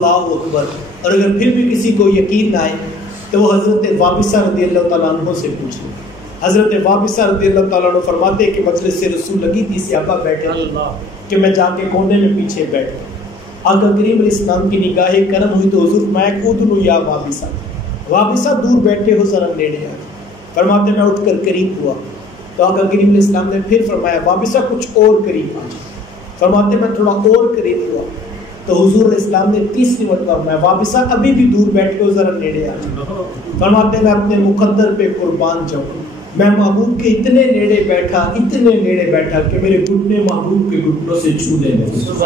اللہ اکبر۔ اور اگر پھر بھی کسی کو یقین نہ آئے تو وہ حضرت وابصہ رضی اللہ تعالیٰ عنہ سے پوچھ لیں۔ حضرت وابصہ رضی اللہ تعالیٰ عنہ فرماتے ہیں کہ مجلس سے رسول لگی تھی، صحابہ بیٹھے کہ میں جا کے کونے میں پیچھے بیٹھ گیا۔ آقا کریم علیہ السلام کی نگاہ کرم ہوئی تو حضور فرمایا ادنو یا وابصہ، وابصہ دور بیٹھے ہو ذرا نیڑے آ۔ فرماتے میں اٹھ کر قریب ہوا تو آقا کریم علیہ السلام نے پھر فرمایا وابصہ کچھ اور قریب آ جا۔ فرماتے میں تھوڑا اور قریب ہوا تو حضور علیہ السلام نے تیسری مرتبہ فرمایا وابصہ ابھی بھی دور بیٹھ کے ذرا نیڑے آ جا۔ فرماتے میں اپنے مقدر پہ قربان جاؤں، میں محبوب کے اتنے نیڑے بیٹھا کہ میرے گھٹنے محبوب کے گھٹنوں سے چھو لے گئے۔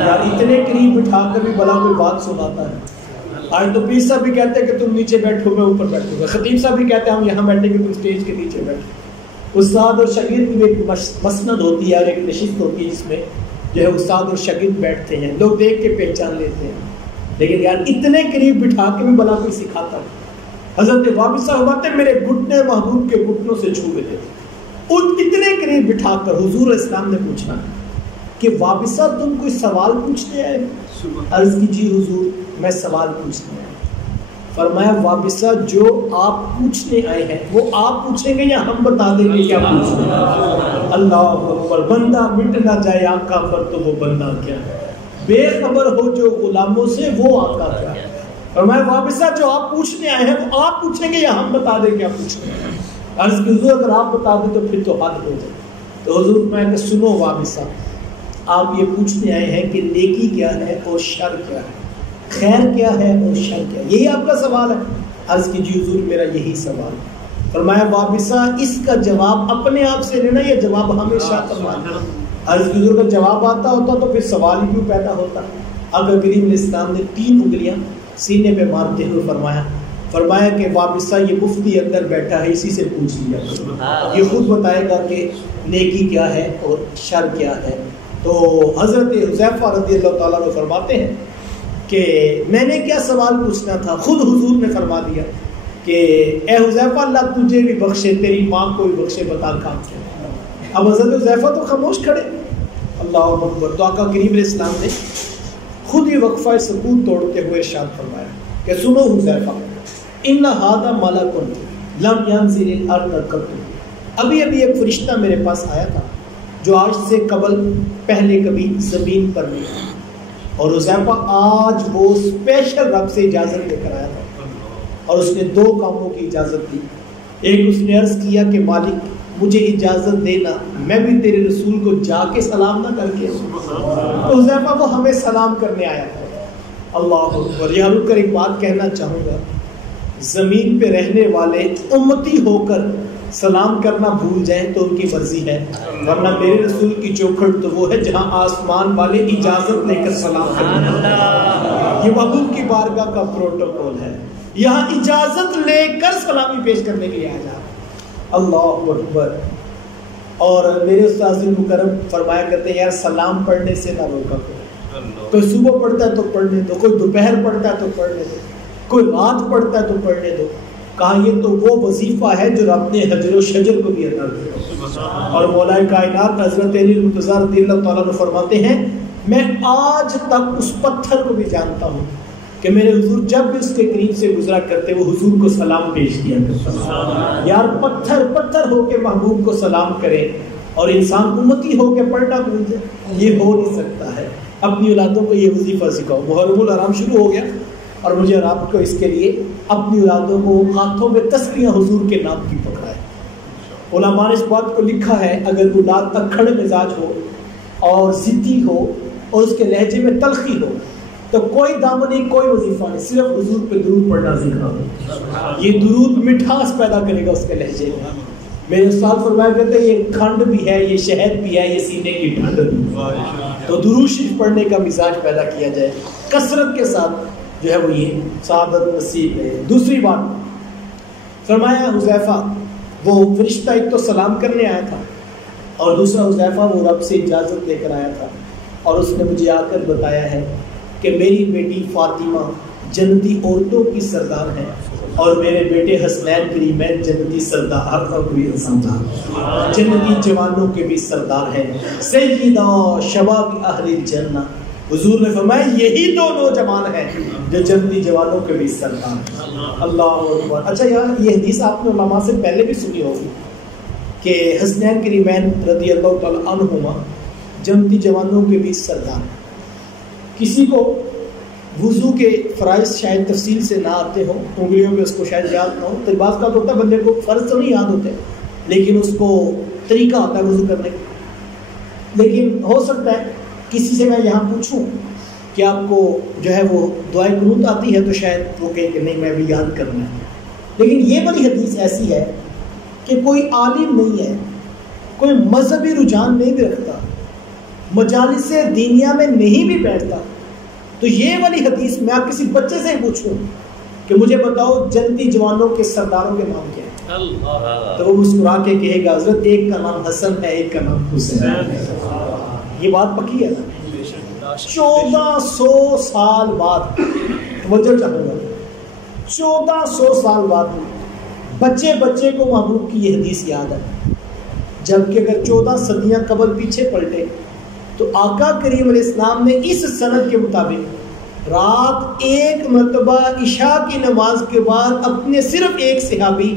یار اتنے قریب بٹھا کر بھی بلا کوئی بات سناتا ہے۔ آج تو پیر صاحب بھی کہتے ہیں کہ تم نیچے بیٹھو میں اوپر بیٹھوں گا، خطیب صاحب بھی کہتے ہیں ہم یہاں بیٹھیں کہ تم اسٹیج کے نیچے بیٹھو۔ استاد اور شاگرد کی ایک مسند ہوتی ہے اور ایک نشست ہوتی ہے جس میں جو ہے استاد اور شاگرد بیٹھتے ہیں، لوگ دیکھ کے پہچان لیتے ہیں، لیکن یار اتنے قریب بٹھا کے بھی بلا کوئی سکھاتا ہے۔ حضرت وابصہ فرماتے میرے گھٹنے محبوب کے گھٹنوں سے چھو گئے تھے۔ اتنے قریب بٹھا کر حضور اسلام نے پوچھا کہ وابصہ تم کوئی سوال پوچھنے آئے؟ عرض کی جی حضور میں سوال پوچھنے آیا۔ فرمایا وابصہ جو آپ پوچھنے آئے ہیں وہ آپ پوچھیں گے یا ہم بتا دیں گے کیا پوچھیں گے؟ اللہ اکبر۔ بندہ مٹ نہ جائے آقا پر تو وہ بندہ کیا ہے، بے خبر ہو جو غلاموں سے وہ آقا کیا ہے۔ فرمایا وابصہ جو آپ پوچھنے آئے ہیں وہ آپ پوچھیں گے یا ہم بتا دیں کیا پوچھنے آئے ہیں؟ عرض کی حضور اگر آپ بتا دیں تو پھر تو حد ہو جائے۔ تو حضور فرمایا کہ سنو وابصہ، آپ یہ پوچھنے آئے ہیں کہ نیکی کیا ہے اور شر کیا ہے، خیر کیا ہے اور شر کیا ہے، یہی آپ کا سوال ہے؟ عرض کی جی حضور میرا یہی سوال ہے۔ فرمایا وابصہ اس کا جواب اپنے آپ سے لینا یہ جواب ہمیشہ کروانا۔ عرض کی حضور کا جواب آتا ہوتا تو پھر سوال ہی کیوں پیدا ہوتا؟ آقا کریم علیہ السلام نے 3 انگلیاں سینے پہ مارتے ہوئے فرمایا کہ وابصہ یہ مفتی اندر بیٹھا ہے اسی سے پوچھ لیا، یہ خود بتائے گا کہ نیکی کیا ہے اور شر کیا ہے۔ تو حضرت حذیفہ رضی اللہ تعالیٰ عنہ فرماتے ہیں کہ میں نے کیا سوال پوچھنا تھا، خود حضور نے فرما دیا کہ اے حذیفہ اللہ تجھے بھی بخشے تیری ماں کو بھی بخشے، بتا کام کیا۔ اب حضرت حذیفہ تو خاموش کھڑے، اللہ اکبر۔ تو آقا کریم علیہ السلام نے خود ہی وقفہ سکوت توڑتے ہوئے ارشاد فرمایا کہ سنو حذیفہ ان ھذا ملک لم ينزل الارض قط، ابھی ایک فرشتہ میرے پاس آیا تھا جو آج سے قبل پہلے کبھی زمین پر نہیں تھا، اور حذیفہ آج وہ اسپیشل رب سے اجازت لے کر آیا تھا، اور اس نے 2 کاموں کی اجازت دی۔ ایک اس نے عرض کیا کہ مالک مجھے اجازت دینا میں بھی تیرے رسول کو جا کے سلام نہ کر کے، تو حذیفہ وہ ہمیں سلام کرنے آیا تھا۔ اللہ اکبر۔ یہاں رک کر ایک بات کہنا چاہوں گا، زمین پہ رہنے والے امتی ہو کر سلام کرنا بھول جائیں تو ان کی مرضی ہے، ورنہ میرے رسول کی چوکھٹ تو وہ ہے جہاں آسمان والے اجازت لے کر سلام کرتے ہیں۔ یہ محبوب کی بارگاہ کا پروٹوکول ہے، یہاں اجازت لے کر سلامی پیش کرنے کے لیے آ جا۔ اللہ اکبر۔ اور میرے استاذ مکرم فرمایا کرتے ہیں یار سلام پڑھنے سے نہ روکا کرو، کوئی صبح پڑھتا ہے تو پڑھنے دو، کوئی دوپہر پڑھتا ہے تو پڑھنے دو، کوئی رات پڑھتا ہے تو پڑھنے دو۔ کہا یہ تو وہ وظیفہ ہے جو رب نے حجر و شجر کو بھی عطا کیا۔ اور مولا کائنات حضرت علی المرتضیٰ رضی اللہ تعالیٰ عنہ فرماتے ہیں میں آج تک اس پتھر کو بھی جانتا ہوں کہ میرے حضور جب بھی اس کے قریب سے گزرا کرتے وہ حضور کو سلام پیش کیا کرتا۔ یار پتھر ہو کے محبوب کو سلام کرے اور انسان امتی ہو کے پڑھنا بھول جائے، یہ ہو نہیں سکتا ہے۔ اپنی اولادوں کو یہ وظیفہ سکھاؤ۔ محرم الحرام شروع ہو گیا اور مجھے اور آپ کو اس کے لیے اپنی اولادوں کو ہاتھوں میں تسبیحاں حضور کے نام کی پکڑائے۔ علماء نے اس بات کو لکھا ہے اگر اولاد اکھڑ مزاج ہو اور ضدی ہو اور اس کے لہجے میں تلخی ہو تو کوئی دامنی کوئی وظیفہ نہیں، صرف حضور پہ درود پڑھنا سکھاؤ، یہ درود مٹھاس پیدا کرے گا اس کے لہجے میں۔ میرے استاد فرمایا کرتے ہیں یہ کھنڈ بھی ہے، یہ شہد بھی ہے، یہ سینے کی ٹھنڈ بھی ہے۔ تو درود شریف پڑھنے کا مزاج پیدا کیا جائے کثرت کے ساتھ، جو ہے وہ یہ سعادت نصیب ہے۔ دوسری بات فرمایا حذیفہ وہ فرشتہ ایک تو سلام کرنے آیا تھا اور دوسرا حذیفہ وہ رب سے اجازت لے کر آیا تھا، اور اس نے مجھے آ کر بتایا ہے کہ میری بیٹی فاطمہ جنتی عورتوں کی سردار ہے اور میرے بیٹے حسنین کریمین جنتی سردار کا کوئی سردار، جنتی جوانوں کے بھی سردار ہیں، سیدہ شباب اہل الجنہ حضور نے فرمایا یہی دو نوجوان ہیں جو جنتی جوانوں کے بھی سردار ہیں۔ اللہ اکبر۔ اچھا یار یہ حدیث آپ نے علماء سے پہلے بھی سنی ہوگی کہ حسنین کریمین رضی اللہ تعالی عنہما جنتی جوانوں کے بھی سردار ہیں۔ کسی کو وضو کے فرائض شاید تفصیل سے نہ آتے ہوں، انگلیوں میں اس کو شاید یاد نہ ہو، تو بعض کا ہوتا ہے بندے کو فرض تو نہیں یاد ہوتے لیکن اس کو طریقہ آتا ہے وضو کرنے کا۔ لیکن ہو سکتا ہے کسی سے میں یہاں پوچھوں کہ آپ کو جو ہے وہ دعائے قنوت آتی ہے تو شاید وہ کہے کہ نہیں میں بھی یاد کرنا ہے۔ لیکن یہ والی حدیث ایسی ہے کہ کوئی عالم نہیں ہے، کوئی مذہبی رجحان نہیں بھی رکھتا، مجالس دینیا میں نہیں بھی بیٹھتا، تو یہ والی حدیث میں آپ کسی بچے سے ہی پوچھوں کہ مجھے بتاؤ جنتی جوانوں کے سرداروں کے نام کیا ہے، تو وہ مسکرا کے کہے گا حضرت ایک کا نام حسن ہے ایک کا نام حسین ہے۔ یہ بات پکی ہے نا۔ 1400 سال بعد توجہ چاہوں گا، 1400 سال بعد بچے بچے کو محبوب کی یہ حدیث یاد ہے، جبکہ اگر 14 صدیاں قبل پیچھے پلٹے تو آقا کریم علیہ السلام نے اس سند کے مطابق رات ایک مرتبہ عشاء کی نماز کے بعد اپنے صرف ایک صحابی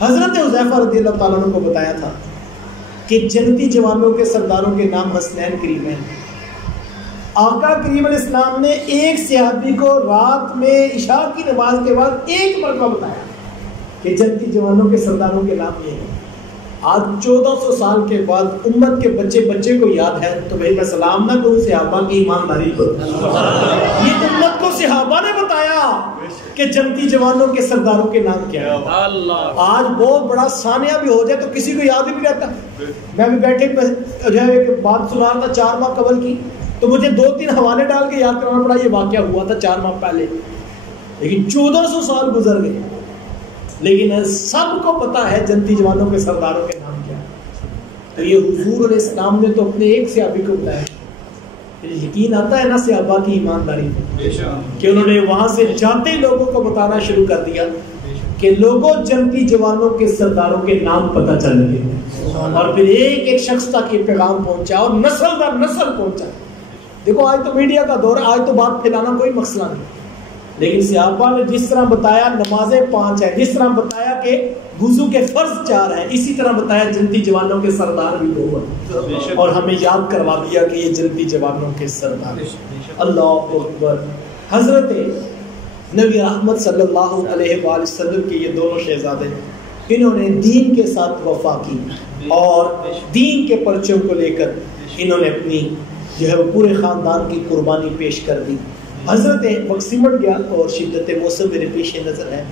حضرت حذیفہ رضی اللہ تعالیٰ عنہ کو بتایا تھا کہ جنتی جوانوں کے سرداروں کے نام حسنین کریمین۔ آقا کریم علیہ السلام نے ایک صحابی کو رات میں عشاء کی نماز کے بعد ایک مرتبہ بتایا کہ جنتی جوانوں کے سرداروں کے نام یہ ہیں۔ آج 1400 سال کے بعد امت کے بچے بچے کو یاد ہے تو بھائی میں سلام نہ کروں صحابہ کی ایمانداری کو، یہ امت کو صحابہ نے بتایا کہ جنتی جوانوں کے سرداروں کے نام کیا ہے۔ آج بہت بڑا ثانیہ بھی ہو جائے تو کسی کو یاد ہی نہیں رہتا۔ میں بھی بیٹھے جو ہے ایک بات سنا رہا تھا 4 ماہ قبل کی، تو مجھے 2-3 حوالے ڈال کے یاد کرانا پڑا، یہ واقعہ ہوا تھا 4 ماہ پہلے، لیکن 1400 سال گزر گئے، لیکن سب کو پتا ہے جنتی جوانوں کے سرداروں کے نام کیا ہے۔ تو یہ حضور علیہ السلام نے تو اپنے ایک صحابی کو بتایا، یقین آتا ہے نا صحابہ کی ایمانداری کہ انہوں نے وہاں سے جاتے لوگوں کو بتانا شروع کر دیا کہ لوگوں جنتی جوانوں کے سرداروں کے نام پتہ چل گئے، اور پھر ایک ایک شخص تک یہ پیغام پہنچا اور نسل در نسل پہنچا۔ دیکھو آج تو میڈیا کا دور ہے، آج تو بات پھیلانا کوئی مسئلہ نہیں، لیکن صحابہ نے جس طرح بتایا نمازیں 5 ہیں، جس طرح بتایا کہ وضو کے فرض 4 ہیں، اسی طرح بتایا جنتی جوانوں کے سردار بھی 2 ہیں، اور ہمیں یاد کروا دیا کہ یہ جنتی جوانوں کے سردار ہیں۔ اللہ اکبر۔ حضرت نبی رحمت صلی اللہ علیہ وآلہ وسلم کے یہ دونوں شہزادے انہوں نے دین کے ساتھ وفا کی اور دین کے پرچم کو لے کر انہوں نے اپنی جو ہے وہ پورے خاندان کی قربانی پیش کر دی۔ حضرت وقت سمٹ گیا اور شدت موسم میرے پیش نظر ہے،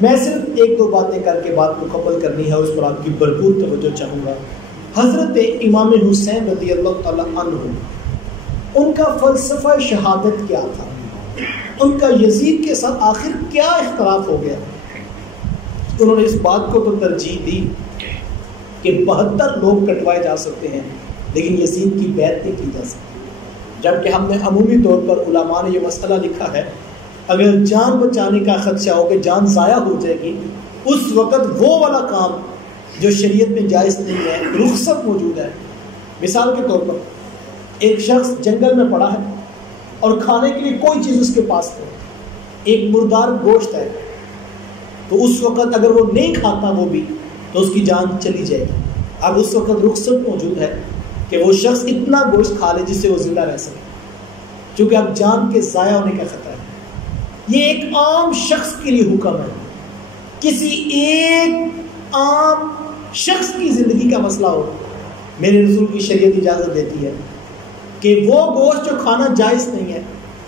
میں صرف 1-2 باتیں کر کے بات مکمل کرنی ہے، اس پر آپ کی بھرپور توجہ چاہوں گا۔ حضرت امام حسین رضی اللہ تعالیٰ عنہ، ان کا فلسفہ شہادت کیا تھا؟ ان کا یزید کے ساتھ آخر کیا اختلاف ہو گیا؟ انہوں نے اس بات کو تو ترجیح دی کہ 72 لوگ کٹوائے جا سکتے ہیں لیکن یزید کی بیعت نہیں کی جا سکتی، جبکہ ہم نے عمومی طور پر علماء نے یہ مسئلہ لکھا ہے اگر جان بچانے کا خدشہ ہو کہ جان ضائع ہو جائے گی، اس وقت وہ والا کام جو شریعت میں جائز نہیں ہے، رخصت موجود ہے۔ مثال کے طور پر ایک شخص جنگل میں پڑا ہے اور کھانے کے لیے کوئی چیز اس کے پاس نہیں، ایک مردار گوشت ہے، تو اس وقت اگر وہ نہیں کھاتا وہ بھی تو اس کی جان چلی جائے گی۔ اب اس وقت رخصت موجود ہے کہ وہ شخص اتنا گوشت کھا لے جس سے وہ زندہ رہ سکے، چونکہ اب جان کے ضائع ہونے کا خطرہ ہے۔ یہ ایک عام شخص کے لیے حکم ہے، کسی ایک عام شخص کی زندگی کا مسئلہ ہو، میرے رسول کی شریعت اجازت دیتی ہے کہ وہ گوشت جو کھانا جائز نہیں ہے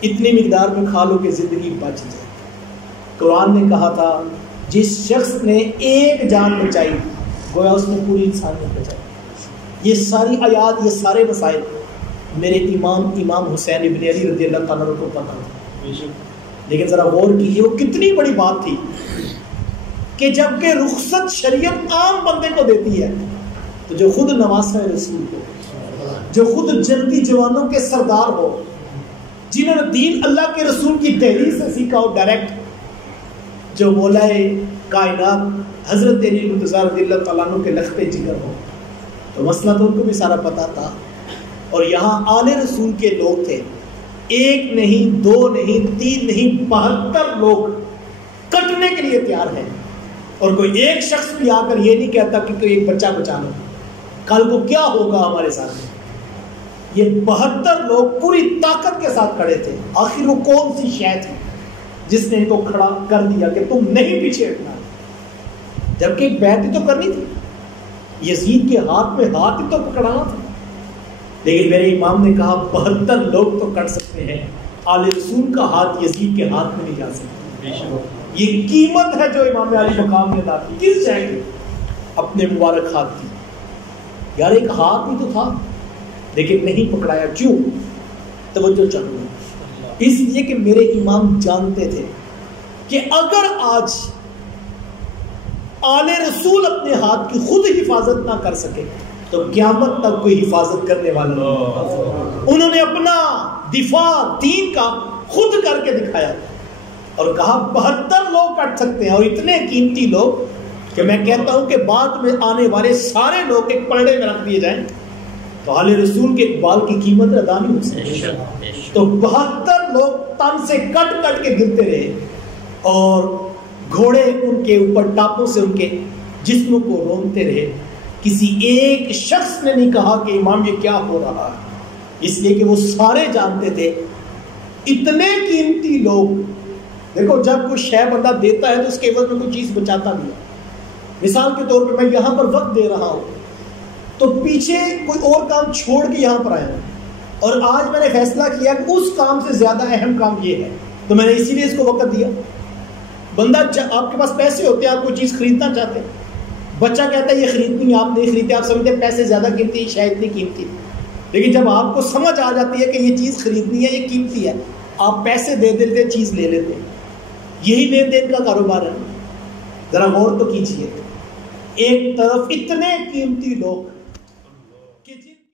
اتنی مقدار میں کھا لو کہ زندگی بچ جائے۔ قرآن نے کہا تھا جس شخص نے ایک جان بچائی گویا اس نے پوری انسانیت بچائی۔ یہ ساری آیات، یہ سارے مسائل میرے امام حسین ابن علی رضی اللہ تعالیٰ کو پتہ تھا، لیکن ذرا غور کیجیے وہ کتنی بڑی بات تھی کہ جب کہ رخصت شریعت عام بندے کو دیتی ہے تو جو خود نواسہ رسول ہو، جو خود جنتی جوانوں کے سردار ہو، جنہوں نے دین اللہ کے رسول کی تحریر سے سیکھا ہو ڈائریکٹ، جو مولا کائنات حضرت علی مرتضیٰ رضی اللہ تعالیٰ عنہ کے لخت جگر ہو، تو مسئلہ تو ان کو بھی سارا پتہ تھا۔ اور یہاں آل رسول کے لوگ تھے ایک نہیں، دو نہیں، تین نہیں، 72 لوگ کٹنے کے لیے تیار ہیں. اور کوئی ایک شخص بھی آ کر یہ نہیں کہتا کہ کوئی ایک بچہ بچا لو، کل کو کیا ہوگا ہمارے ساتھ. یہ 72 لوگ پوری طاقت کے ساتھ کھڑے تھے. آخر وہ کون سی شے تھی جس نے ان کو کھڑا کر دیا کہ تم نہیں پیچھے ہٹنا؟ جبکہ ایک بیعت ہی تو کرنی تھی، یزید کے ہاتھ میں ہاتھ ہی تو پکڑانا تھا. لیکن میرے امام نے کہا 72 لوگ تو کٹ سکتے ہیں، آل رسول کا ہاتھ یزید کے ہاتھ میں نہیں جا سکتا. یہ قیمت ہے جو امام علی مقام نے ادا کی. کس شے کی؟ اپنے مبارک ہاتھ کی. یار ایک ہاتھ ہی تو تھا لیکن نہیں پکڑایا. کیوں؟ توجہ چاہوں گا. اس لیے کہ میرے امام جانتے تھے کہ اگر آج آل رسول اپنے ہاتھ کی خود حفاظت نہ کر سکے تو قیامت تک کوئی حفاظت کرنے والا نہیں. انہوں نے اپنا دفاع دین کا خود کر کے دکھایا اور کہا 72 لوگ کٹ سکتے ہیں، اور اتنے قیمتی لوگ کہ میں کہتا ہوں کہ بعد میں آنے والے سارے لوگ ایک پلڑے میں رکھ دیے جائیں تو آل رسول کے اقبال کی قیمت ادا نہیں ہو سکتی. تو 72 لوگ تن سے کٹ کٹ کے گرتے رہے اور گھوڑے ان کے اوپر ٹاپوں سے ان کے جسموں کو رونتے رہے. کسی ایک شخص نے نہیں کہا کہ امام یہ کیا ہو رہا ہے، اس لیے کہ وہ سارے جانتے تھے اتنے قیمتی لوگ. دیکھو جب کوئی شے بندہ دیتا ہے تو اس کے عوض میں کوئی چیز بچاتا بھی ہے. مثال کے طور پہ میں یہاں پر وقت دے رہا ہوں تو پیچھے کوئی اور کام چھوڑ کے یہاں پر آیا ہوں، اور آج میں نے فیصلہ کیا کہ اس کام سے زیادہ اہم کام یہ ہے تو میں نے اسی لیے اس کو وقت دیا. بندہ آپ کے پاس پیسے ہوتے ہیں، آپ کوئی چیز خریدنا چاہتے ہیں، بچہ کہتا ہے یہ خریدنی، آپ نہیں خریدتے، آپ سمجھتے ہیں پیسے زیادہ قیمتی، شاید اتنی قیمتی. لیکن جب آپ کو سمجھ آ جاتی ہے کہ یہ چیز خریدنی ہے، یہ قیمتی ہے، آپ پیسے دے دیتے، چیز لے لیتے. یہی لین دین کا کاروبار ہے. ذرا غور تو کیجیے. ایک طرف اتنے قیمتی لوگ